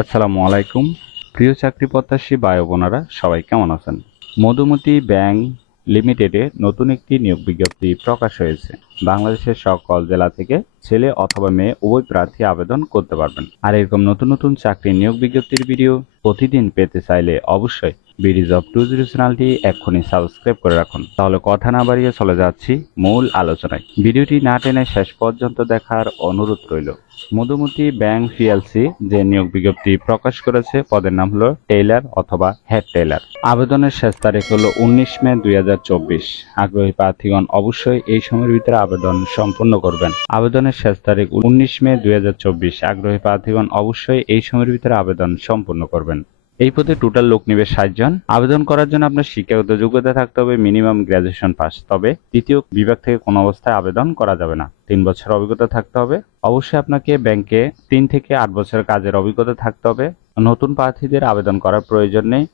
আসসালামু আলাইকুম। প্রিয় চাকরি প্রত্যাশী ভাই ও বোনেরা, সবাই কেমন আছেন? মধুমতি ব্যাংক লিমিটেডে নতুন একটি নিয়োগ বিজ্ঞপ্তি প্রকাশ হয়েছে। বাংলাদেশের সকল জেলা থেকে ছেলে অথবা মেয়ে উভয় প্রার্থী আবেদন করতে পারবেন। আর এরকম নতুন নতুন চাকরি নিয়োগ বিজ্ঞপ্তির ভিডিও প্রতিদিন পেতে চাইলে অবশ্যই বিডি জব 20 চ্যানেলটি এক্ষুনি সাবস্ক্রাইব করে রাখুন। তাহলে কথা না বাড়িয়ে চলে যাচ্ছি মূল আলোচনায়। ভিডিওটি না টেনে শেষ পর্যন্ত দেখার অনুরোধ রইল। মধুমতি ব্যাংক পিএলসি যে নিয়োগ বিজ্ঞপ্তি প্রকাশ করেছে, পদের নাম হলো টেইলার অথবা হেড টেইলার। আবেদনের শেষ তারিখ হলো 19 মে 2024। আগ্রহী প্রার্থীগণ অবশ্যই এই সময়ের ভিতরে আবেদন সম্পূর্ণ করবেন। আবেদনের শেষ তারিখ 19 মে 2024। আগ্রহী প্রার্থীগণ অবশ্যই এই সময়ের ভিতরে আবেদন সম্পূর্ণ করবেন। এই পদে টোটাল লোক নিবে 60 জন। আবেদন করার জন্য আপনার শিক্ষাগত যোগ্যতা থাকতে হবে মিনিমাম গ্রাজুয়েশন পাস। তবে তৃতীয় বিভাগ থেকে কোনো অবস্থায় আবেদন করা যাবে না। 3 বছর অভিজ্ঞতা থাকতে হবে। অবশ্যই আপনাকে ব্যাংকে 3 থেকে 8 বছরের কাজের অভিজ্ঞতা থাকতে হবে। নতুন প্রার্থীদের আবেদন করার প্রয়োজন নেই।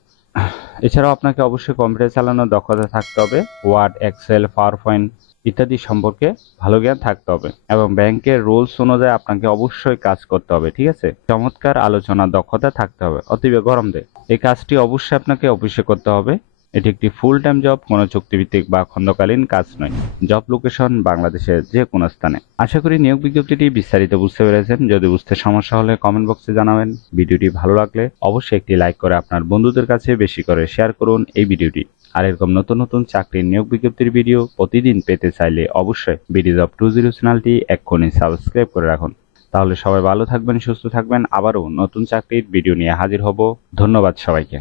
এছাড়াও আপনাকে অবশ্যই কম্পিউটার চালানোর দক্ষতা থাকতে হবে। ওয়ার্ড, এক্সেল, পাওয়ার পয়েন্ট ইত্যাদি সম্পর্কে ভালো জ্ঞান থাকতে হবে এবং ব্যাংকের রুলস অনুযায়ী আপনাকে অবশ্যই কাজ করতে হবে। ঠিক আছে? চমৎকার আলোচনার দক্ষতা থাকতে হবে। অতীব গরম দেয় এই কাজটি অবশ্যই আপনাকে অফিসে করতে হবে। এটি একটি ফুল টাইম জব, কোনো চুক্তিভিত্তিক বা খণ্ডকালীন কাজ নয়। জব লোকেশন বাংলাদেশের যে কোনো স্থানে। আশা করি নিয়োগ বিজ্ঞপ্তিটি বিস্তারিত বুঝতে পেরেছেন। যদি বুঝতে সমস্যা হলে কমেন্ট বক্সে জানাবেন। ভিডিওটি ভালো লাগলে অবশ্যই একটি লাইক করে আপনার বন্ধুদের কাছে বেশি করে শেয়ার করুন এই ভিডিওটি। আর এরকম নতুন নতুন চাকরির নিয়োগ বিজ্ঞপ্তির ভিডিও প্রতিদিন পেতে চাইলে অবশ্যই বিডি জব 20 চ্যানেলটি এক্ষুনি সাবস্ক্রাইব করে রাখুন। তাহলে সবাই ভালো থাকবেন, সুস্থ থাকবেন। আবারও নতুন চাকরির ভিডিও নিয়ে হাজির হব। ধন্যবাদ সবাইকে।